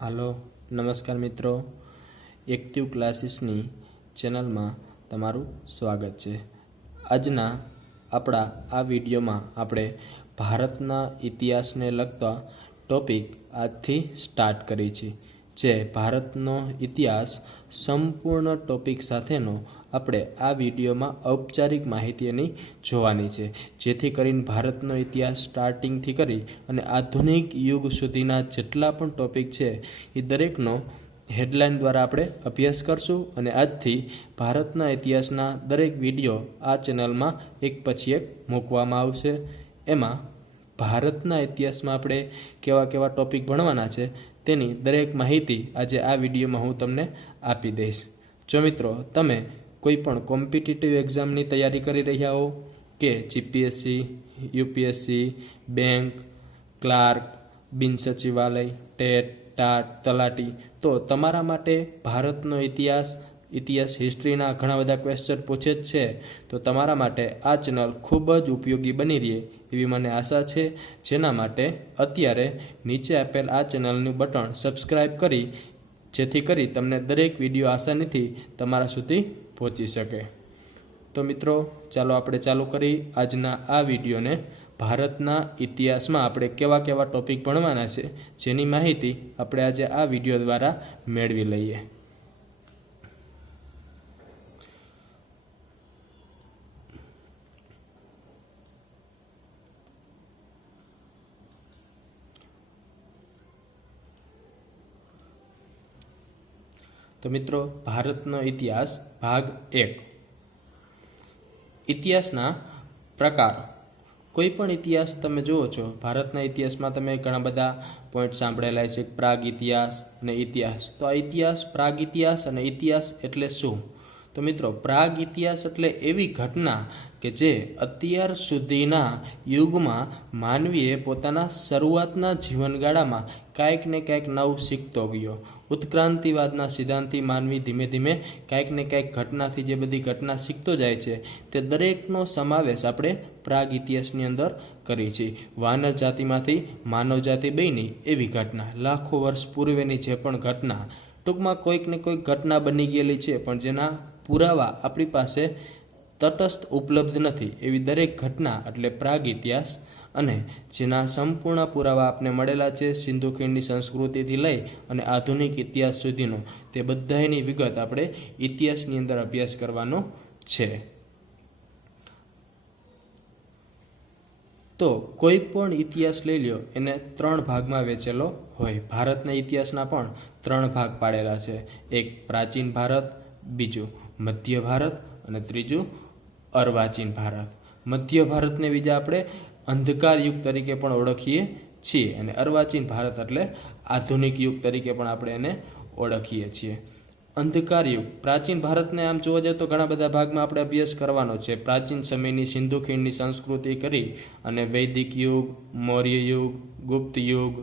હાલો, નમસ્કાર મિત્રો. એક્ટિવ ક્લાસીસની ચેનલમાં તમારું સ્વાગત છે. આજના આપણા આ વિડીયોમાં આપણે ભારતના ઇતિહાસને લગતા ટોપિક આજથી સ્ટાર્ટ કરી છે, જે ભારતનો ઇતિહાસ સંપૂર્ણ ટોપિક સાથેનો આપણે આ વિડીયોમાં ઔપચારિક માહિતીની જોવાની છે. જેથી કરીને ભારતનો ઇતિહાસ સ્ટાર્ટિંગથી કરી અને આધુનિક યુગ સુધીના જેટલા પણ ટોપિક છે, એ દરેકનો હેડલાઇન દ્વારા આપણે અભ્યાસ કરશું અને આજથી ભારતના ઇતિહાસના દરેક વીડિયો આ ચેનલમાં એક પછી એક મૂકવામાં આવશે. એમાં ભારતના ઇતિહાસમાં આપણે કેવા કેવા ટોપિક ભણવાના છે, તેની દરેક માહિતી આજે આ વિડીયોમાં હું તમને આપી દઈશ. જો મિત્રો, તમે કોઈ પણ કોમ્પિટિટિવ એક્ઝામની તૈયારી કરી રહ્યા હો કે જીપીએસસી યુપીએસસી બેંક, ક્લાર્ક, બિન સચિવાલય, ટેટ, ટાટ, તલાટી, તો તમારા માટે ભારતનો ઇતિહાસ ઇતિહાસ હિસ્ટ્રીના ઘણા બધા ક્વેશ્ચન પૂછે જ છે. તો તમારા માટે આ ચેનલ ખૂબ જ ઉપયોગી બની રહે એવી મને આશા છે. જેના માટે અત્યારે નીચે આપેલ આ ચેનલનું બટન સબસ્ક્રાઈબ કરી, જેથી કરી તમને દરેક વીડિયો આસાનીથી તમારા સુધી પહોંચી શકે. તો મિત્રો, ચાલો આપણે ચાલુ કરી આજના આ વિડીયોને ભારતના ઇતિહાસમાં આપણે કેવા કેવા ટોપિક ભણવાના છે, જેની માહિતી આપણે આજે આ વીડિયો દ્વારા મેળવી લઈએ. તો મિત્રો, ભારતનો ઇતિહાસ, ભાગ એક. ઇતિહાસના પ્રકાર. કોઈ પણ ઇતિહાસ તમે જુઓ છો, ભારતના ઇતિહાસમાં તમે ઘણા બધા પોઈન્ટ સાંભળેલા છે, પ્રાગ ઇતિહાસ અને ઇતિહાસ. તો આ ઇતિહાસ, પ્રાગ ઇતિહાસ અને ઇતિહાસ એટલે શું? તો મિત્રો, પ્રાગ ઇતિહાસ એટલે એવી ઘટના કે જે અત્યાર સુધીના યુગમાં માનવીએ પોતાના શરૂઆતના જીવનગાળામાં કાંઈક ને કાંઈક નવું શીખતો ગયો. ઉત્ક્રાંતિવાદના સિદ્ધાંતથી માનવી ધીમે ધીમે કાંઈક ને કાંઈક ઘટનાથી જે બધી ઘટના શીખતો જાય છે, તે દરેકનો સમાવેશ આપણે પ્રાગ ઇતિહાસની અંદર કરી છે. વાનર જાતિમાંથી માનવ જાતિ બની એવી ઘટના. લાખો વર્ષ પૂર્વેની જે પણ ઘટના, ટૂંકમાં કોઈક ને કોઈક ઘટના બની ગયેલી છે, પણ જેના પુરાવા આપણી પાસે તટસ્થ ઉપલબ્ધ નથી એવી દરેક ઘટના, એટલે પ્રાગ ઇતિહાસ અને જેના સંપૂર્ણ પુરાવા આપને મળેલા છે, સિંધુ ખીણની સંસ્કૃતિથી લઈ અને આધુનિક ઇતિહાસ સુધીનો, તે બધાની વિગત આપણે ઇતિહાસની અંદર અભ્યાસ કરવાનો છે. તો કોઈ પણ ઇતિહાસ લઈ લ્યો, એને ત્રણ ભાગમાં વેચેલો હોય. ભારતના ઇતિહાસના પણ ત્રણ ભાગ પાડેલા છે. એક પ્રાચીન ભારત, બીજું મધ્ય ભારત અને ત્રીજું અર્વાચીન ભારત. મધ્ય ભારતને બીજા આપણે અંધકાર યુગ તરીકે પણ ઓળખીએ છીએ અને અર્વાચીન ભારત એટલે આધુનિક યુગ તરીકે પણ આપણે એને ઓળખીએ છીએ. અંધકાર યુગ પ્રાચીન ભારતને આમ જોવા જાય તો ઘણા બધા ભાગમાં આપણે અભ્યાસ કરવાનો છે. પ્રાચીન સમયની સિંધુ ખીણની સંસ્કૃતિ કરી અને વૈદિક યુગ, મૌર્ય યુગ, ગુપ્ત યુગ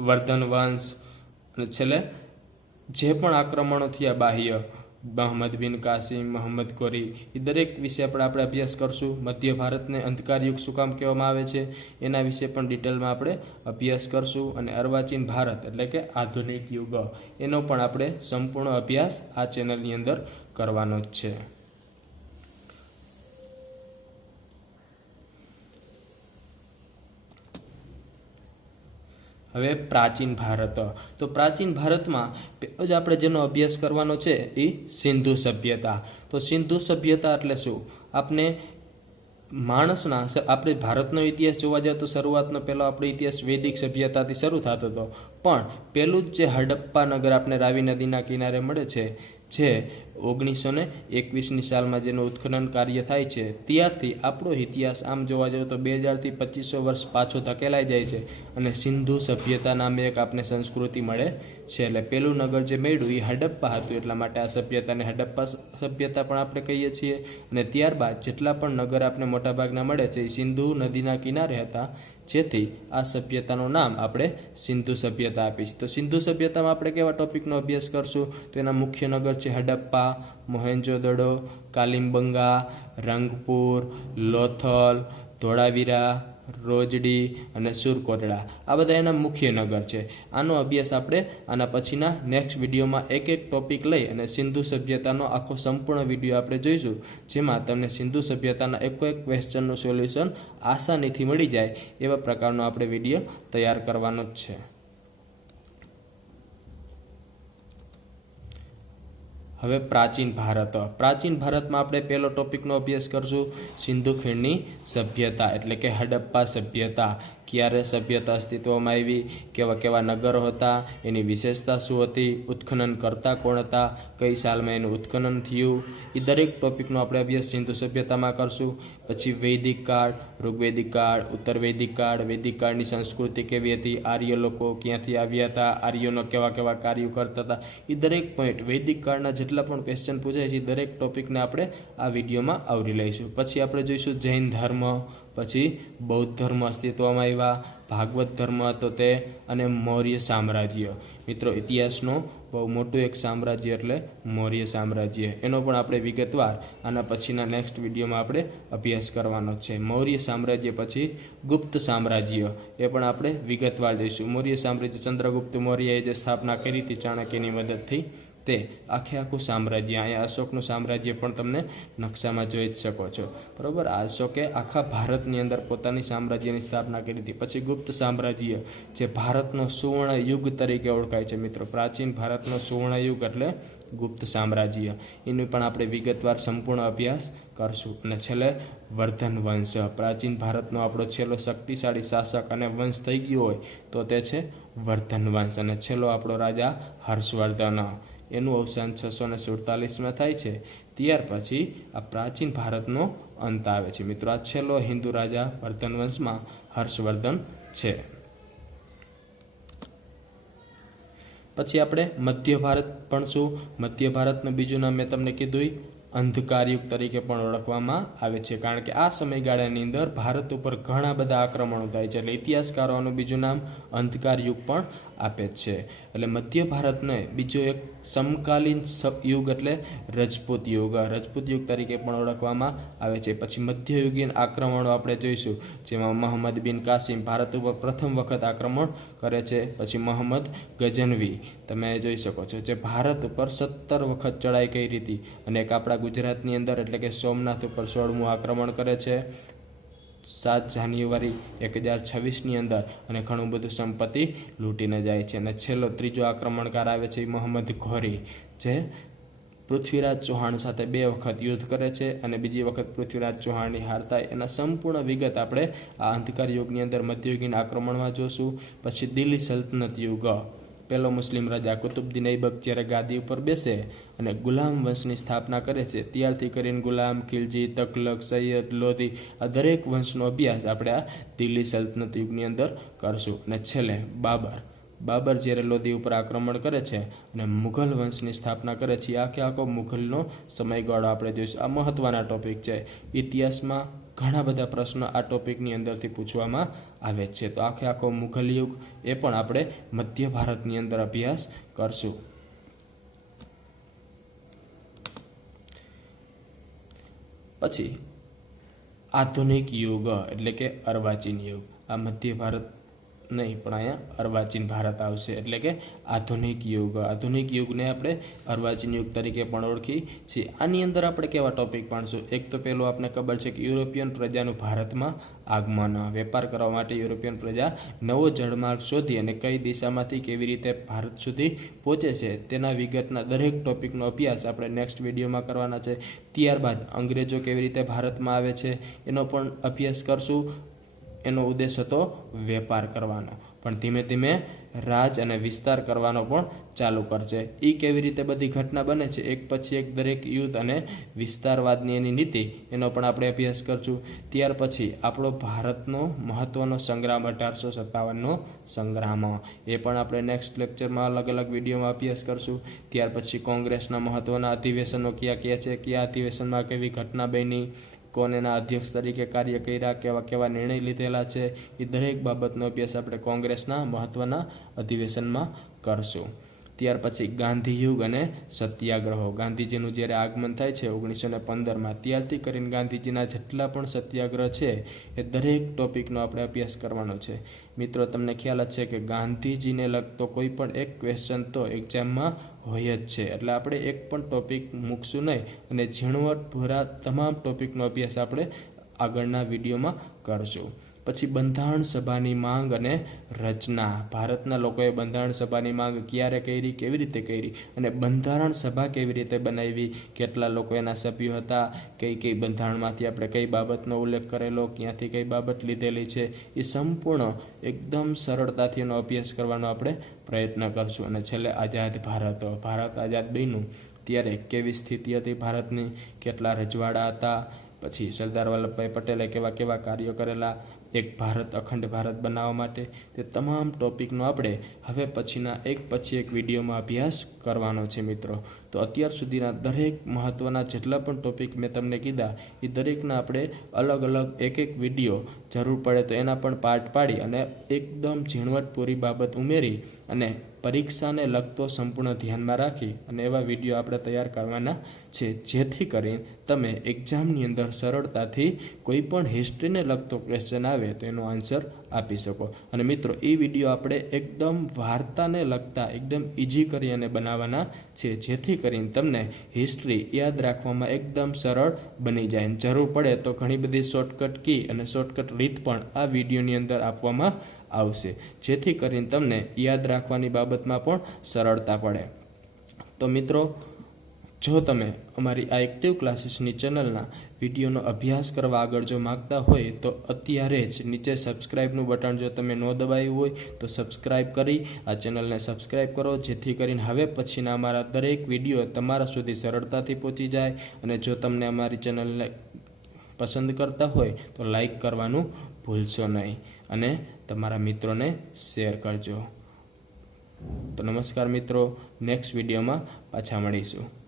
વર્ધન વંશ અને છેલ્લે જે પણ આક્રમણો થયા બાહ્ય મહમ્મદ બિન કાસિમ, મોહમ્મદ કોરી. એ દરેક વિશે આપણે આપણે અભ્યાસ કરશું. મધ્ય ભારતને અંધકાર યુગ શું કામ કહેવામાં આવે છે? એના વિશે પણ ડિટેલમાં આપણે અભ્યાસ કરશું. અને અર્વાચીન ભારત એટલે કે આધુનિક યુગ. એનો પણ આપણે સંપૂર્ણ અભ્યાસ આ ચેનલની અંદર કરવાનો જ છે. હવે પ્રાચીન ભારત. તો પ્રાચીન ભારતમાં જ આપણે જેનો અભ્યાસ કરવાનો છે એ સિંધુ સભ્યતા. તો સિંધુ સભ્યતા એટલે શું? આપણે માણસના આપણે ભારતનો ઇતિહાસ જોવા જાય તો શરૂઆતનો પહેલો આપણો ઇતિહાસ વૈદિક સભ્યતાથી શરૂ થતો હતો. પણ પહેલું જ જે હડપ્પા નગર આપણે રાવી નદીના કિનારે મળે છે જે ઓગણીસો ને એકવીસની સાલમાં જેનું ઉત્ખનન કાર્ય થાય છે, ત્યારથી આપણો ઇતિહાસ આમ જોવા જાવ તો બે હજારથી પચીસો વર્ષ પાછો ધકેલાઈ જાય છે અને સિંધુ સભ્યતા નામે એક આપણે સંસ્કૃતિ મળે છે. એટલે પેલું નગર જે મેળ્યું એ હડપ્પા હતું, એટલા માટે આ સભ્યતાને હડપ્પા સભ્યતા પણ આપણે કહીએ છીએ. અને ત્યારબાદ જેટલા પણ નગર આપણે મોટાભાગના મળે છે, એ સિંધુ નદીના કિનારે હતા. જેથી આ સભ્યતાનું નામ આપણે સિંધુ સભ્યતા આપી છે. તો સિંધુ સભ્યતામાં આપણે કેવા ટોપિકનો અભ્યાસ કરશું? તો એના મુખ્ય નગર છે હડપ્પા, મોહેન્જોદડો, કાલિમબંગા, રંગપુર, લોથલ, ધોળાવીરા રોજડી અને સુરકોટડા. આ બધા એના મુખ્ય નગર છે. આનો અભ્યાસ આપણે આના પછીના નેક્સ્ટ વિડીયોમાં એક એક ટોપિક લઈ અને સિંધુ સભ્યતાનો આખો સંપૂર્ણ વીડિયો આપણે જોઈશું, જેમાં તમને સિંધુ સભ્યતાના એક એક ક્વેશ્ચનનું સોલ્યુશન આસાનીથી મળી જાય એવા પ્રકારનો આપણે વીડિયો તૈયાર કરવાનો જ છે. હવે પ્રાચીન ભારત. પ્રાચીન ભારતમાં આપણે પહેલો ટોપિકનો અભ્યાસ કરશું. સિંધુ ખીણની સભ્યતા, એટલે કે હડપ્પા સભ્યતા. ક્યારે સભ્યતા અસ્તિત્વમાં આવી, કેવા કેવા નગરો હતા, એની વિશેષતા શું હતી, ઉત્ખનન કરતા કોણ હતા, કઈ સાલમાં એનું ઉત્ખનન થયું એ દરેક ટોપિકનો આપણે અભ્યાસ સિંધુ સભ્યતામાં કરશું. પછી વૈદિક કાળ, ઋગ્વૈદિક કાળ ઉત્તર વૈદિક કાળ, વૈદિક કાળની સંસ્કૃતિ કેવી હતી, આર્ય લોકો ક્યાંથી આવ્યા હતા, આર્યોનો કેવા કેવા કાર્યો કરતા હતા એ દરેક પોઈન્ટ વૈદિક કાળના જેટલા પણ ક્વેશ્ચન પૂછાય છે દરેક ટોપિકને આપણે આ વિડીયોમાં આવરી લઈશું. પછી આપણે જોઈશું જૈન ધર્મ પછી બૌદ્ધ ધર્મ અસ્તિત્વમાં આવ્યા, ભાગવત ધર્મ હતો તે અને મૌર્ય સામ્રાજ્ય. મિત્રો, ઇતિહાસનો બહુ મોટું એક સામ્રાજ્ય એટલે મૌર્ય સામ્રાજ્ય. એનો પણ આપણે વિગતવાર આના પછીના નેક્સ્ટ વિડીયોમાં આપણે અભ્યાસ કરવાનો છે. મૌર્ય સામ્રાજ્ય પછી ગુપ્ત સામ્રાજ્ય. એ પણ આપણે વિગતવાર જઈશું. મૌર્ય સામ્રાજ્ય ચંદ્રગુપ્ત મૌર્યએ જે સ્થાપના કરી હતી, ચાણક્યની મદદથી તે આખે આખું સામ્રાજ્ય, અહીંયા અશોકનું સામ્રાજ્ય પણ તમને નકશામાં જોઈ જ શકો છો. બરાબર? અશોકે આખા ભારતની અંદર પોતાની સામ્રાજ્યની સ્થાપના કરી હતી. પછી ગુપ્ત સામ્રાજ્ય, જે ભારતનો સુવર્ણ યુગ તરીકે ઓળખાય છે મિત્રો. પ્રાચીન ભારતનો સુવર્ણ યુગ એટલે ગુપ્ત સામ્રાજ્ય. એનું પણ આપણે વિગતવાર સંપૂર્ણ અભ્યાસ કરશું. અને છેલ્લે વર્ધન વંશ. પ્રાચીન ભારતનો આપણો છેલ્લો શક્તિશાળી શાસક અને વંશ થઈ ગયો હોય તો તે છે વર્ધન વંશ. અને છેલ્લો આપણો રાજા હર્ષવર્ધન. એનું અવસાન છસો ને સુડતાલીસમાં થાય છે. ત્યાર પછી આ પ્રાચીન ભારતનો અંત આવે છે. મિત્રો, આ છેલ્લો હિન્દુ રાજા વર્ધન વંશમાં હર્ષવર્ધન છે. પછી આપણે મધ્ય ભારત ભણશું મધ્ય ભારતનું બીજું નામ મેં તમને કીધું અંધકાર યુગ તરીકે પણ ઓળખવામાં આવે છે. કારણ કે આ સમયગાળાની અંદર ભારત ઉપર ઘણા બધા આક્રમણો થાય છે એટલે ઇતિહાસકારોનું બીજું નામ અંધકાર યુગ પણ આપે છે. એટલે મધ્ય ભારતને બીજો એક સમકાલીન યુગ એટલે રજપૂત યુગ. રજપૂત યુગ તરીકે પણ ઓળખવામાં આવે છે. પછી મધ્યયુગીન આક્રમણો આપણે જોઈશું. જેમાં મોહમ્મદ બિન કાસિમ ભારત ઉપર પ્રથમ વખત આક્રમણ કરે છે. પછી મોહમ્મદ ગજનવી તમે જોઈ શકો છો જે ભારત ઉપર સત્તર વખત ચડાઈ કરી હતી અને એક આપણા ગુજરાતની અંદર એટલે કે સોમનાથ ઉપર સોળમું આક્રમણ કરે છે. સાત જાન્યુઆરી એક હજાર છવ્વીસની અંદર અને ઘણું બધું સંપત્તિ લૂંટીને જાય છે અને છેલ્લો ત્રીજો આક્રમણકાર આવે છે મોહમ્મદ ઘોરી જે પૃથ્વીરાજ ચૌહાણ સાથે બે વખત યુદ્ધ કરે છે અને બીજી વખત પૃથ્વીરાજ ચૌહાણની હાર થાય એના સંપૂર્ણ વિગત આપણે આ અંધકાર યુગની અંદર મધ્યયુગીન આક્રમણમાં જોશું. પછી દિલ્હી સલ્તનત યુગ. પહેલો મુસ્લિમ રાજા કુતુબદ્દીન ઐબક જ્યારે ગાદી ઉપર બેસે અને ગુલામ વંશની સ્થાપના કરે છે, ત્યારથી કરીને ગુલામ, ખિલજી તકલક સૈયદ, લોધી આ દરેક વંશનો અભ્યાસ આપણે આ દિલ્હી સલ્તનત યુગની અંદર કરશું. અને છેલ્લે બાબર. બાબર જ્યારે લોધી ઉપર આક્રમણ કરે છે અને મુઘલ વંશની સ્થાપના કરે છે આખે આખો મુઘલનો સમયગાળો આપણે જોઈશું. આ મહત્વના ટોપિક છે. ઇતિહાસમાં ઘણા બધા પ્રશ્નો આ ટોપિકની અંદરથી પૂછવામાં આવે છે. તો આખે આખો મુઘલ યુગ એ પણ આપણે મધ્ય ભારતની અંદર અભ્યાસ કરશું. પછી આધુનિક યુગ, એટલે કે અર્વાચીન યુગ. આ મધ્ય ભારત નહીં, પણ અહીંયા અર્વાચીન ભારત આવશે. એટલે કે આધુનિક યુગ. આધુનિક યુગને આપણે અર્વાચીન યુગ તરીકે પણ ઓળખી છીએ. આની અંદર આપણે કેવા ટોપિક ભણશું એક તો પહેલું આપણે ખબર છે કે યુરોપિયન પ્રજાનું ભારતમાં આગમન. વેપાર કરવા માટે યુરોપિયન પ્રજા નવો જળમાર્ગ શોધી અને કઈ દિશામાંથી કેવી રીતે ભારત સુધી પહોંચે છે, તેના વિગતના દરેક ટોપિકનો અભ્યાસ આપણે નેક્સ્ટ વિડીયોમાં કરવાના છે. ત્યારબાદ અંગ્રેજો કેવી રીતે ભારતમાં આવે છે, એનો પણ અભ્યાસ કરશું. એનો ઉદ્દેશ હતો વેપાર કરવાનો. પણ ધીમે ધીમે રાજ અને વિસ્તાર કરવાનો પણ ચાલુ કરશે એ કેવી રીતે બધી ઘટના બને છે? એક પછી એક દરેક યુદ્ધ અને વિસ્તારવાદની એની નીતિ, એનો પણ આપણે અભ્યાસ કરશું. ત્યાર પછી આપણો ભારતનો મહત્વનો સંગ્રામ અઢારસો સત્તાવનનો સંગ્રામ. એ પણ આપણે નેક્સ્ટ લેક્ચરમાં અલગ અલગ વિડીયોમાં અભ્યાસ કરશું. ત્યાર પછી કોંગ્રેસના મહત્વના અધિવેશનો કયા કયા છે? કયા અધિવેશનમાં કેવી ઘટના બની? કોણ એના અધ્યક્ષ તરીકે કાર્ય કર્યા કેવા કેવા નિર્ણય લીધેલા છે, એ દરેક બાબતનો અભ્યાસ આપણે કોંગ્રેસના મહત્વના અધિવેશનમાં કરશું. ત્યાર પછી ગાંધીયુગ અને સત્યાગ્રહો. ગાંધીજીનું જ્યારે આગમન થાય છે ઓગણીસો ને પંદરમાં, ત્યારથી કરીને ગાંધીજીના જેટલા પણ સત્યાગ્રહ છે, એ દરેક ટોપિકનો આપણે અભ્યાસ કરવાનો છે. મિત્રો, તમને ખ્યાલ જ છે કે ગાંધીજીને લગતો કોઈ પણ એક ક્વેશ્ચન તો એક્ઝામમાં હોય જ છે. એટલે આપણે એક પણ ટોપિક મૂકશું નહીં અને ઝીણવટભરા તમામ ટોપિકનો અભ્યાસ આપણે આગળના વિડીયોમાં કરશું. પછી બંધારણ સભાની માંગ અને રચના. ભારતના લોકોએ બંધારણ સભાની માંગ ક્યારે કરી, કેવી રીતે કરી અને બંધારણ સભા કેવી રીતે બનાવી? કેટલા લોકો એના સભ્યો હતા? કઈ કઈ બંધારણમાંથી આપણે કઈ બાબતનો ઉલ્લેખ કરેલો? ક્યાંથી કઈ બાબત લીધેલી છે? એ સંપૂર્ણ એકદમ સરળતાથી એનો અભ્યાસ કરવાનો આપણે પ્રયત્ન કરશું. અને છેલ્લે આઝાદ ભારત. ભારત આઝાદ બન્યું. ત્યારે કેવી સ્થિતિ હતી ભારતની? કેટલા રજવાડા હતા? પછી સરદાર વલ્લભભાઈ પટેલે કેવા કેવા કાર્યો કરેલા? એક ભારત અખંડ ભારત બનાવવા માટે તે તમામ ટોપિકનો આપણે હવે પછીના એક પછી એક વિડીયોમાં અભ્યાસ કરવાનો છે મિત્રો. તો અત્યાર સુધીના દરેક મહત્ત્વના જેટલા પણ ટોપિક મેં તમને કીધા, એ દરેકના આપણે અલગ અલગ એક એક વીડિયો જરૂર પડે તો એના પણ પાર્ટ પાડી અને એકદમ ઝીણવટપૂરી બાબત ઉમેરી અને પરીક્ષાને લગતો સંપૂર્ણ ધ્યાનમાં રાખી અને એવા વીડિયો આપણે તૈયાર કરવાના છે. જેથી કરીને તમે એક્ઝામની અંદર સરળતાથી કોઈ પણ હિસ્ટ્રીને લગતો ક્વેશ્ચન આવે તો એનો આન્સર આપી શકો. અને મિત્રો, એ વીડિયો આપણે એકદમ વાર્તાને લગતા, એકદમ ઇઝી કરી અને બનાવવાના છે. જેથી કરીને તમને હિસ્ટ્રી યાદ રાખવામાં એકદમ સરળ બની જાય. જરૂર પડે તો ઘણી બધી શોર્ટકટ કી અને શોર્ટકટ રીત પણ આ વિડીયોની અંદર આપવામાં આવશે. જેથી કરીને તમને યાદ રાખવાની બાબતમાં પણ સરળતા પડે. તો મિત્રો, જો તમે અમારી આ એક્ટિવ ક્લાસીસની ચેનલના વિડીયોનો અભ્યાસ કરવા આગળ જો માગતા હોય તો અત્યારે જ નીચે સબસ્ક્રાઇબનું બટન જો તમે ન દબાવ્યું હોય તો સબસ્ક્રાઇબ કરી આ ચેનલને સબસ્ક્રાઇબ કરો. જેથી કરીને હવે પછીના અમારા દરેક વીડિયો તમારા સુધી સરળતાથી પહોંચી જાય અને જો તમને અમારી ચેનલને પસંદ કરતા હોય તો લાઈક કરવાનું ભૂલશો નહીં અને તમારા મિત્રોને શેર કરજો. તો નમસ્કાર મિત્રો, નેક્સ્ટ વિડીયોમાં પાછા મળીશું.